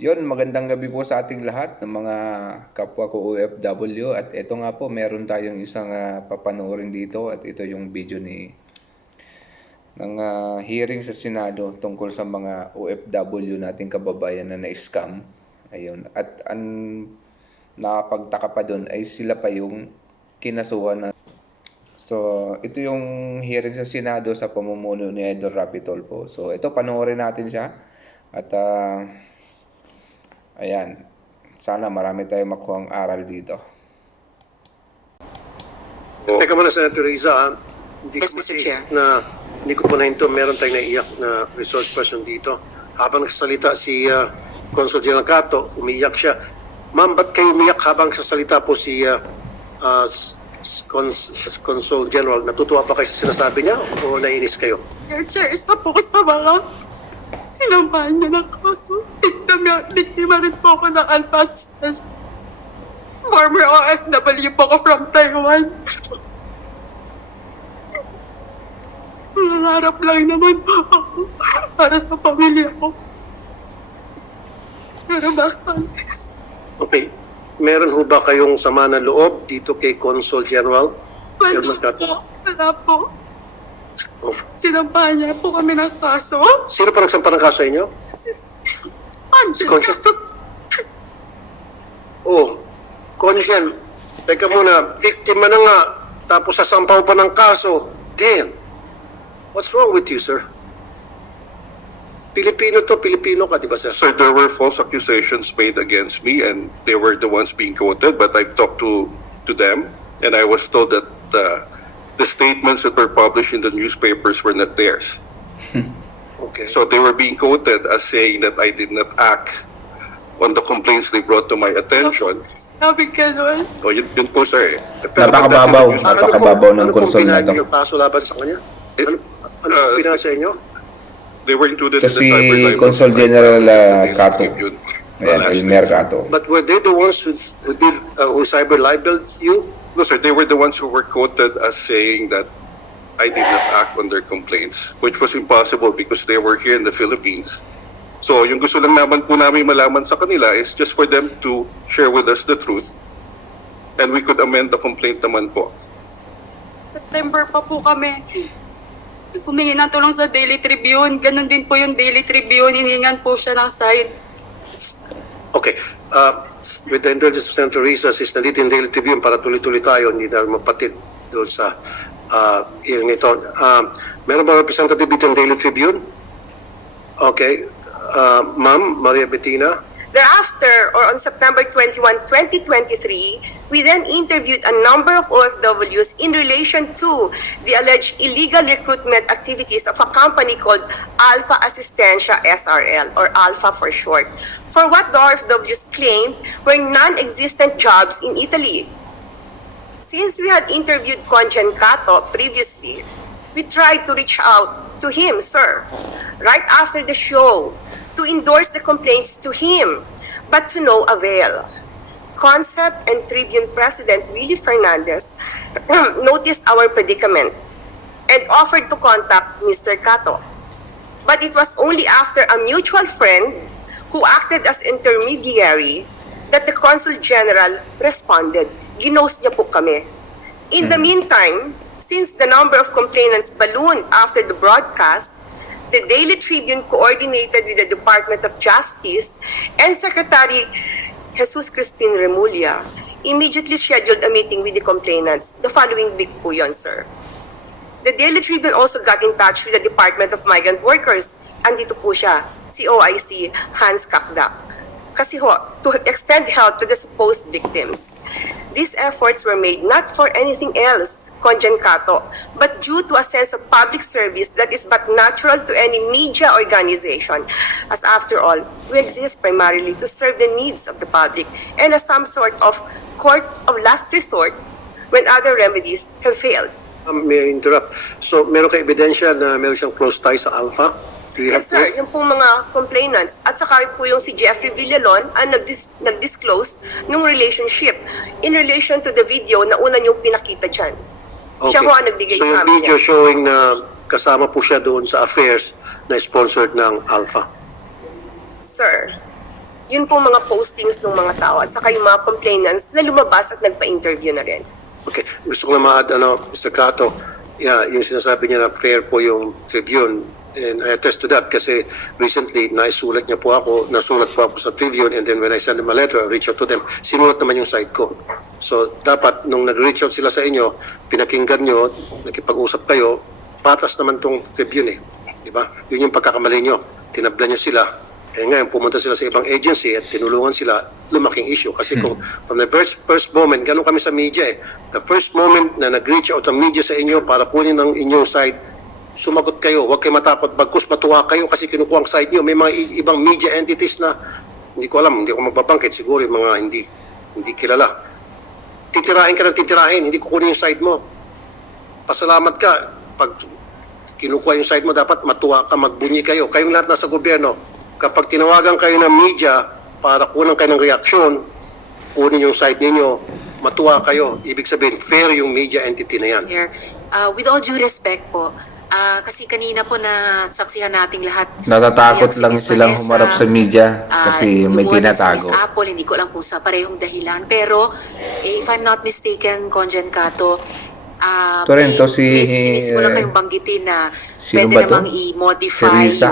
Yun, magandang gabi po sa ating lahat ng mga kapwa ko OFW at ito nga po, meron tayong isang ah, papanoorin dito at ito yung video ni ng ah, hearing sa Senado tungkol sa mga OFW nating kababayan na na-scam. Ayun. At ang nakapagtaka pa doon ay sila pa yung kinasuhan na So, ito yung hearing sa Senado sa pamumuno ni Edor Rapitol po. So, ito panoorin natin siya. At ah, ayan, sana marami tayong makuhang aral dito. Teka muna, Senator Riza, ah. hindi Yes, ko Mr. Chair. na hindi ko po na ito, meron tayong naiyak na resource person dito. Habang nagsasalita si uh, Consul General Cato, umiyak siya. Ma'am, ba't kayo umiyak habang sasalita po si uh, uh, Cons- Consul General? Natutuwa pa kayo sa sinasabi niya o nainis kayo? Your chair, isa po ko sa mga sinamahan niya ng kaso. Biktima, biktima rin po ako ng Alpha Station. Former OFW po ako from Taiwan. Nangarap lang naman po ako para sa pamilya ko. Pero bakit? Okay. Meron ho ba kayong sama ng loob dito kay Consul General? Wala po. Wala po. Sinampahan niya po kami ng kaso. Sino pa nagsampa ng kaso inyo? Si, si Consul. Oh, Consul, teka muna, biktima na nga, tapos sasampaw pa ng kaso. Damn. What's wrong with you, sir? Pilipino to, Pilipino ka, di ba, sir? Sir, there were false accusations made against me and they were the ones being quoted, but I talked to, to them and I was told that uh, the statements that were published in the newspapers were not theirs. Okay. So they were being quoted as saying that I did not act on the complaints they brought to my attention. Sabi ganun. O yun, yun po, sir. eh. Pero Napakababaw. news- Napakababaw ng ano pong Consul na to. pinahid yung kaso laban sa kanya? Ano, ano Uh, pong pinahid sa inyo? They were included Ito in the si cyber libel Consul General, uh, Cato. Uh, Ayan, last Elmer. Cato. But were they the ones who, who did, uh, who cyber libeled you? No, sir, they were the ones who were quoted as saying that I did not act on their complaints, which was impossible because they were here in the Philippines. So, yung gusto lang naman po namin malaman sa kanila is just for them to share with us the truth and we could amend the complaint naman po. September pa po kami. Humingi ng tulong sa Daily Tribune. Ganon din po yung Daily Tribune. Hiningan po siya ng side. Okay. Uh, with the indulgence of Risa, sis nandito yung Daily Tribune para tuloy-tuloy tayo, hindi dahil mapatid doon sa uh, hearing ito. Um, meron ba representative dito yung Daily Tribune? Okay. Uh, Ma'am, Maria Bettina. Thereafter, or on September 21, 2023, we then interviewed a number of OFWs in relation to the alleged illegal recruitment activities of a company called Alpha Assistencia SRL, or Alpha for short, for what the OFWs claimed were non-existent jobs in Italy. Since we had interviewed Conjen Cato previously, we tried to reach out to him, sir, right after the show, to endorse the complaints to him, but to no avail. Concept and Tribune President Willie Fernandez noticed our predicament and offered to contact Mr. Cato. But it was only after a mutual friend who acted as intermediary that the Consul General responded. Ginos niya po kami. In the meantime, since the number of complainants ballooned after the broadcast, the Daily Tribune coordinated with the Department of Justice and Secretary Jesus Crispin Remulla immediately scheduled a meeting with the complainants. The following week po yun, sir. The Daily Tribune also got in touch with the Department of Migrant Workers. Andito po siya, si OIC Hans Kakdak. Kasi ho, to extend help to the supposed victims. These efforts were made not for anything else, Conjen Cato, but due to a sense of public service that is but natural to any media organization. As after all, we exist primarily to serve the needs of the public and as some sort of court of last resort when other remedies have failed. Um, may I interrupt? So, meron kayo ebidensya na meron siyang close tie sa Alpha? Do you have Yes, sir. Yung pong mga complainants. At saka po yung si Jeffrey Villalon ang nagdis- nag-disclose ng relationship in relation to the video na una niyong pinakita dyan. Siya ho ang nagbigay so, sa amin video yan. showing na kasama po siya doon sa affairs na sponsored ng Alpha. Sir, yun po mga postings ng mga tao at saka yung mga complainants na lumabas at nagpa-interview na rin. Okay, gusto ko na ma-add, ano, Mr. Cato, yeah, yung sinasabi niya na prayer po yung Tribune, and I attest to that kasi recently, naisulat niya po ako, nasulat po ako sa Tribune, and then when I send them a letter, I reach out to them, sinulat naman yung side ko. So, dapat, nung nag-reach out sila sa inyo, pinakinggan nyo, nakipag-usap kayo, patas naman tong Tribune eh. Di ba? Yun yung pagkakamali nyo. Tinablan nyo sila, eh ngayon, pumunta sila sa ibang agency at tinulungan sila, lumaking issue. Kasi kung from the first, first moment, ganun kami sa media eh. The first moment na nag-reach out ang media sa inyo para kunin ang inyong side, sumagot kayo. Huwag kayo matakot. Bagkus matuwa kayo kasi kinukuha ang side nyo. May mga ibang media entities na hindi ko alam, hindi ko magbabangkit. Siguro yung mga hindi hindi kilala. Titirahin ka ng titirahin, hindi kukunin yung side mo. Pasalamat ka. Pag kinukuha yung side mo, dapat matuwa ka, magbunyi kayo. Kayong lahat nasa gobyerno, kapag tinawagan kayo ng media para kunan kayo ng reaksyon, kunin yung side ninyo, matuwa kayo. Ibig sabihin, fair yung media entity na yan. Uh, with all due respect po, ah, kasi kanina po na saksihan nating lahat. Natatakot lang Miss silang Vanessa, humarap sa media ah, kasi may lumuhod Si Miss tinatago. Apple, hindi ko alam kung sa parehong dahilan. Pero, eh, if I'm not mistaken, Conjen Cato, ah, Ito rin, may- si- may mo lang kayong banggitin na sino pwede namang i-modify Si Risa?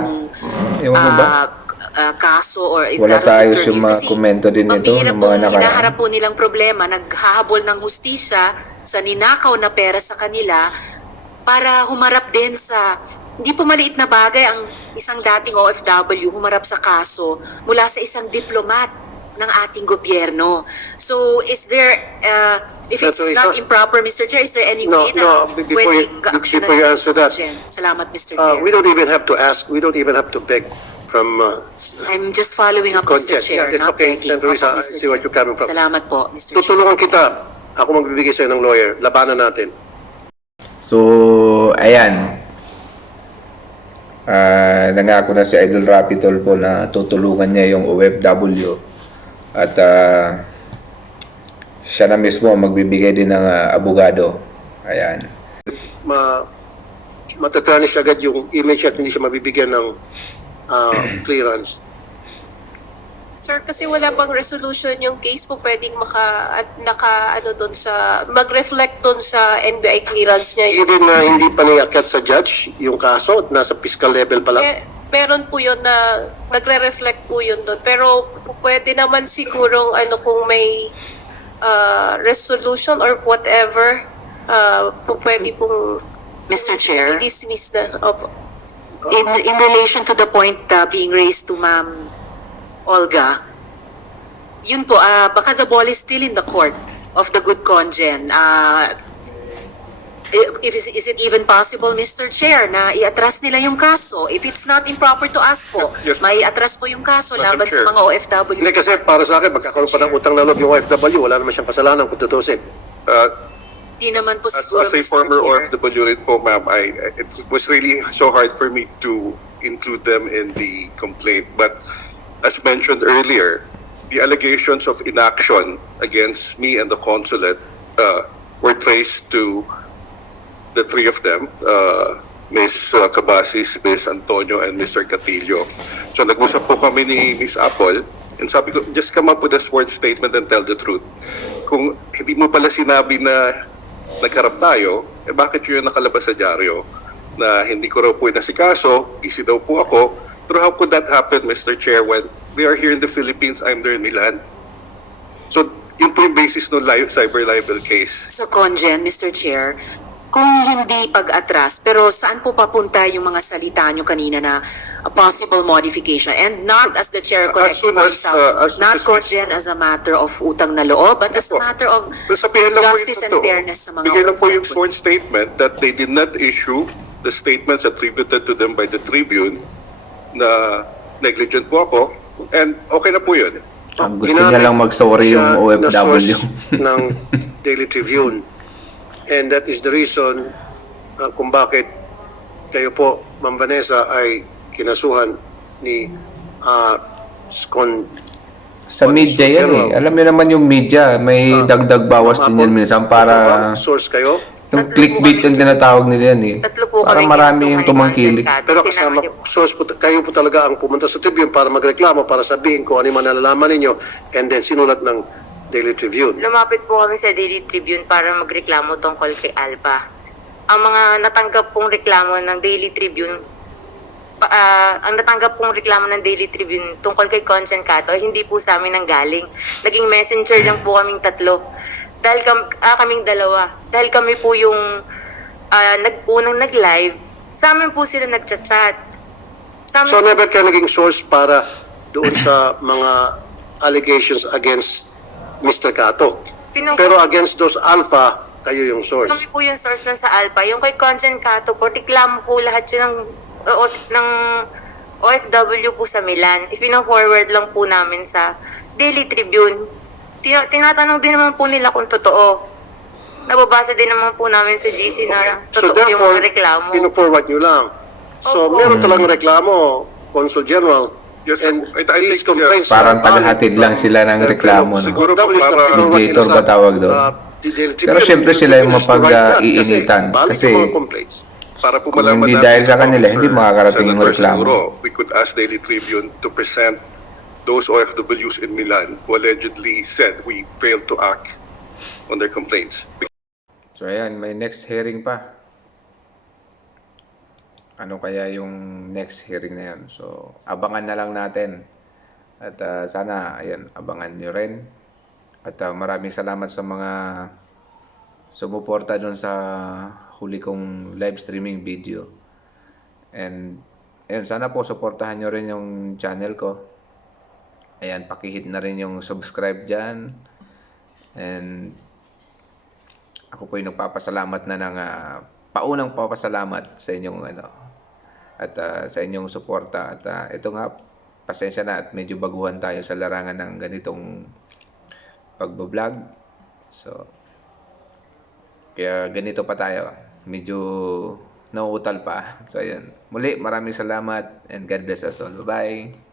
yung ah, ah, kaso or if Wala that was sa ayos yung mga komento din nito ng mga nakaraan. hinaharap po nilang problema, naghahabol ng hustisya sa ninakaw na pera sa kanila para humarap din sa hindi po maliit na bagay ang isang dating OFW humarap sa kaso mula sa isang diplomat ng ating gobyerno. So, is there, uh, if it's Senator not improper, Mr. Chair, is there any No, way no, na be- before you- before you answer that? Salamat, Mr. Uh, Chair. we don't even have to ask, we don't even have to beg from uh, I'm just following up, Mr. Chair. Yeah, it's okay. Senator Risa, I see what you're coming from. Salamat po, Mr. Chair. Tutulungan kita. Ako magbibigay sa'yo ng lawyer. Labanan natin. So, ayan. Ah, nangako na si Idol Rapitol po na tutulungan niya yung OFW. At ah, siya na mismo magbibigay din ng ah, abogado. Ayan. Ma matatarnish agad yung image at hindi siya mabibigyan ng uh, clearance. Sir, kasi wala pang resolution yung case po pwedeng maka, at naka, ano doon sa, mag-reflect doon sa NBI clearance niya. Even na hindi pa niakyat sa judge yung kaso, nasa fiscal level pa lang. Mer- meron po yun na nagre-reflect po yun doon. Pero pwede naman sigurong ano kung may uh, resolution or whatever, uh, po pwede pong Mr. Chair, dismiss na. Opo. in, in relation to the point uh, being raised to Ma'am Olga, yun po, ah, baka the ball is still in the court of the good congen. Uh, if, is, is it even possible, Mr. Chair, na i-atras nila yung kaso? If it's not improper to ask po, Yes. may atras po yung kaso Madam laban sa Chair. mga OFW. Hindi kasi para sa akin, magkakaroon pa ng utang na loob yung OFW, wala naman siyang kasalanan kung tutusin. Uh, Di naman po as, siguro, as a Mr. former Chair. OFW rin po, ma'am, I, it was really so hard for me to include them in the complaint. But as mentioned earlier, the allegations of inaction against me and the consulate uh, were traced to the three of them, uh, Ms. Cabasis, Ms. Antonio, and Mr. Catillo. So nag-usap po kami ni Ms. Apple, and sabi ko, just come up with a sworn statement and tell the truth. Kung hindi mo pala sinabi na nagharap tayo, eh bakit yun nakalabas sa dyaryo? Na hindi ko raw po inasikaso, busy daw po ako. Pero how could that happen, Mr. Chair, when they are here in the Philippines, I'm there in Milan? So, yun po yung basis ng li- cyber libel case. So, Conjen, Mr. Chair, kung hindi pag-atras, pero saan po papunta yung mga salita nyo kanina na a possible modification? And not as the Chair As correctly soon as, out, uh, as not as Conjen as a matter of utang na loob, but as a matter of sabihin lang justice and fairness sa mga Bigyan lang po yung sworn statement that they did not issue the statements attributed to them by the Tribune na negligent po ako and okay na po yun. Ang gusto Ginamit niya lang mag-sorry yung siya na OFW. source ng Daily Tribune. And that is the reason uh, kung bakit kayo po, Ma'am Vanessa, ay kinasuhan ni uh, Scon Sa media yan eh. Alam niyo naman yung media, may Ah, dagdag bawas din yan minsan para source kayo Yung Tatlo po clickbait kami. yung tinatawag nila yan eh. Tatlo po Para kami marami kinasuhan yung ni tumangkilik. Pero Sinama kasama, niyo po. source po, kayo po talaga ang pumunta sa Tribune para magreklamo, para sabihin kung ano yung mga nalalaman ninyo, and then sinulat ng Daily Tribune. Lumapit po kami sa Daily Tribune para magreklamo tungkol kay Alpha. Ang mga natanggap pong reklamo ng Daily Tribune, pa- ah, ang natanggap pong reklamo ng Daily Tribune tungkol kay Consen Cato, hindi po sa amin nanggaling. Naging messenger lang po kaming tatlo. Dahil kam, ah, kaming dalawa. Dahil kami po yung ah, nag, unang nag-live, sa amin po sila nagchat-chat. Sa amin So never ka naging source para doon sa mga allegations against Mr. Cato. Pinu- Pero against those alpha, kayo yung source. Kami po yung source ng sa Alpha. Yung kay Conjen Cato po, reklamo po lahat yun ng, o- ng OFW po sa Milan. Ipino-forward lang po namin sa Daily Tribune. Tina- tinatanong din naman po nila kung totoo. Nababasa din naman po namin sa GC na So totoo yung therefore, mga reklamo. pino-forward nyo lang. So Opo. meron talagang reklamo, Consul General. Yes, and I- I these think, yeah. complaints Parang are valid tagahatid lang from sila ng reklamo, no? Siguro po na para- nila Mediator sa, ba tawag doon? uh, the Daily Pero syempre sila yung Tribune is to that. Kasi valid Kasi yung mga complaints. Para po Kung malaman hindi natin dahil sa ito, kanila, hindi Sir makakarating yung Senator, reklamo. Siguro, we could ask Daily Tribune to present those OFWs in Milan who allegedly said we failed to act on their complaints. So ayan, may next hearing pa. Ano kaya yung next hearing na yan? So, abangan na lang natin. At ah, sana, ayan, abangan nyo rin. At ah, maraming salamat sa mga sumuporta dun sa huli kong live streaming video. And, ayan, sana po supportahan nyo rin yung channel ko. Ayan, pakihit na rin yung subscribe dyan. And, ako po yung nagpapasalamat na ng ah, paunang papasalamat sa inyong ano at ah, sa inyong suporta at ah, ito nga pasensya na at medyo baguhan tayo sa larangan ng ganitong pagbo-vlog. So kaya ganito pa tayo. Medyo nauutal pa. So ayan. Muli, maraming salamat and God bless us all. Bye-bye.